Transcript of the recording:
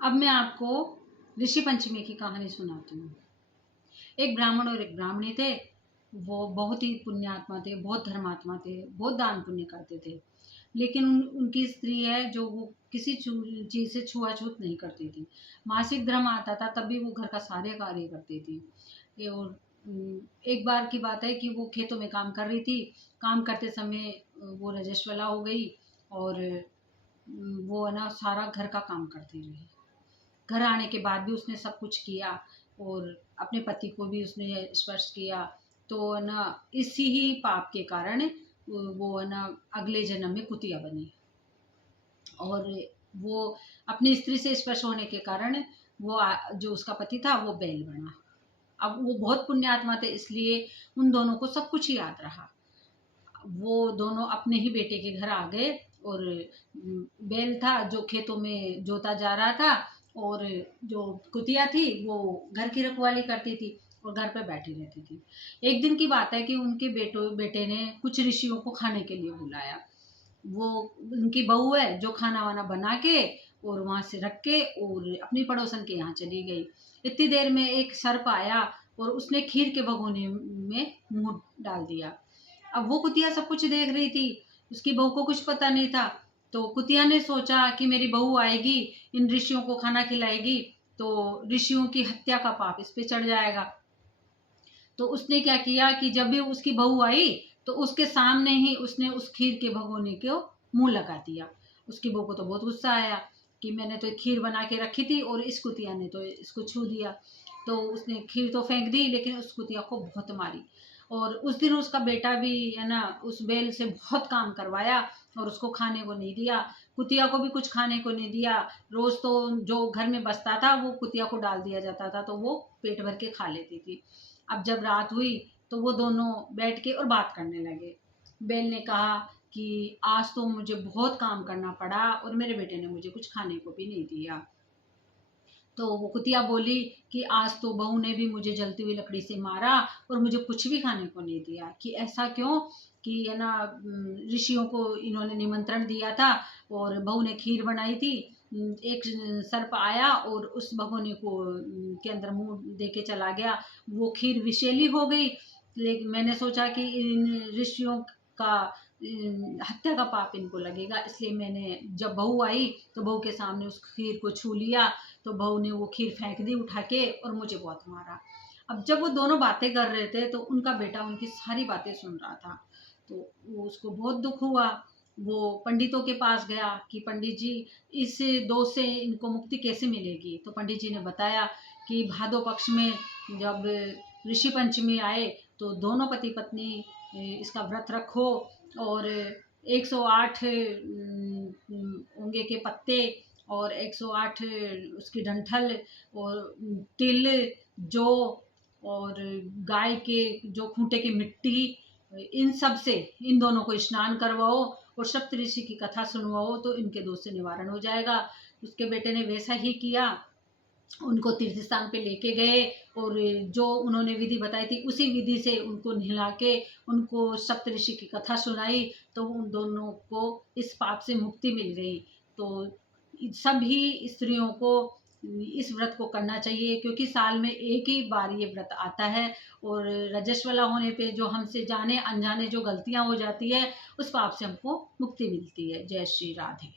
अब मैं आपको ऋषि पंचमी की कहानी सुनाती हूँ। एक ब्राह्मण और एक ब्राह्मणी थे। वो बहुत ही पुण्यात्मा थे, बहुत धर्मात्मा थे, बहुत दान पुण्य करते थे। लेकिन उनकी स्त्री है जो वो किसी चीज़ से छुआछूत नहीं करती थी। मासिक धर्म आता था तब भी वो घर का सारे कार्य करती थी। और एक बार की बात है कि वो खेतों में काम कर रही थी। काम करते समय वो रजस्वला हो गई और वो है ना सारा घर का काम करती रही। घर आने के बाद भी उसने सब कुछ किया और अपने पति को भी उसने स्पर्श किया। तो है ना इसी ही पाप के कारण वो है ना अगले जन्म में कुतिया बनी। और वो अपनी स्त्री से स्पर्श होने के कारण वो जो उसका पति था वो बैल बना। अब वो बहुत पुण्यात्मा थे इसलिए उन दोनों को सब कुछ याद रहा। वो दोनों अपने ही बेटे के घर आ गए और बैल था जो खेतों में जोता जा रहा था और जो कुतिया थी वो घर की रखवाली करती थी और घर पे बैठी रहती थी। एक दिन की बात है कि उनके बेटे ने कुछ ऋषियों को खाने के लिए बुलाया। वो उनकी बहू है जो खाना वाना बना के और वहां से रख के और अपनी पड़ोसन के यहाँ चली गई। इतनी देर में एक सर्प आया और उसने खीर के भगोने में मुंह डाल दिया। अब वो कुतिया सब कुछ देख रही थी, उसकी बहू को कुछ पता नहीं था। तो कुतिया ने सोचा कि मेरी बहू आएगी, इन ऋषियों को खाना खिलाएगी तो ऋषियों की हत्या का पाप इस पे चढ़ जाएगा। तो उसने क्या किया कि जब भी उसकी बहू आई तो उसके सामने ही उसने उस खीर के भगोने को मुंह लगा दिया। उसकी बहू को तो बहुत गुस्सा आया कि मैंने तो खीर बना के रखी थी और इस कुतिया ने तो इसको छू दिया। तो उसने खीर तो फेंक दी लेकिन उस कुतिया को बहुत मारी। और उस दिन उसका बेटा भी है ना उस बैल से बहुत काम करवाया और उसको खाने को नहीं दिया। कुतिया को भी कुछ खाने को नहीं दिया। रोज तो जो घर में बचता था वो कुतिया को डाल दिया जाता था तो वो पेट भर के खा लेती थी। अब जब रात हुई तो वो दोनों बैठ के और बात करने लगे। बैल ने कहा कि आज तो मुझे बहुत काम करना पड़ा और मेरे बेटे ने मुझे कुछ खाने को भी नहीं दिया। तो वो कुतिया बोली कि आज तो बहू ने भी मुझे जलती हुई लकड़ी से मारा और मुझे कुछ भी खाने को नहीं दिया। कि ऐसा क्यों? कि है ना ऋषियों को इन्होंने निमंत्रण दिया था और बहू ने खीर बनाई थी। एक सर्प आया और उस भगोने को के अंदर मुंह दे के चला गया। वो खीर विषैली हो गई। लेकिन मैंने सोचा कि इन ऋषियों का हत्या का पाप इनको लगेगा, इसलिए मैंने जब बहू आई तो बहू के सामने उस खीर को छू लिया। तो बहू ने वो खीर फेंक दी उठा के और मुझे बहुत मारा। अब जब वो दोनों बातें कर रहे थे तो उनका बेटा उनकी सारी बातें सुन रहा था। तो वो उसको बहुत दुख हुआ। वो पंडितों के पास गया कि पंडित जी इस दोष से इनको मुक्ति कैसे मिलेगी। तो पंडित जी ने बताया कि भादो पक्ष में जब ऋषि पंचमी आए तो दोनों पति पत्नी इसका व्रत रखो और 108 ओंगे के पत्ते और 108 उसकी डंठल और तिल, जौ और गाय के जो खूंटे की मिट्टी, इन सब से इन दोनों को स्नान करवाओ और सप्तऋषि की कथा सुनवाओ तो इनके दोष से निवारण हो जाएगा। उसके बेटे ने वैसा ही किया। उनको तीर्थ स्थान पे लेके गए और जो उन्होंने विधि बताई थी उसी विधि से उनको नहला के उनको सप्तऋषि की कथा सुनाई। तो उन दोनों को इस पाप से मुक्ति मिल गई। तो सभी स्त्रियों को इस व्रत को करना चाहिए क्योंकि साल में एक ही बार ये व्रत आता है। और रजस्वला होने पे जो हमसे जाने अनजाने जो गलतियां हो जाती है उस पाप से हमको मुक्ति मिलती है। जय श्री राधे।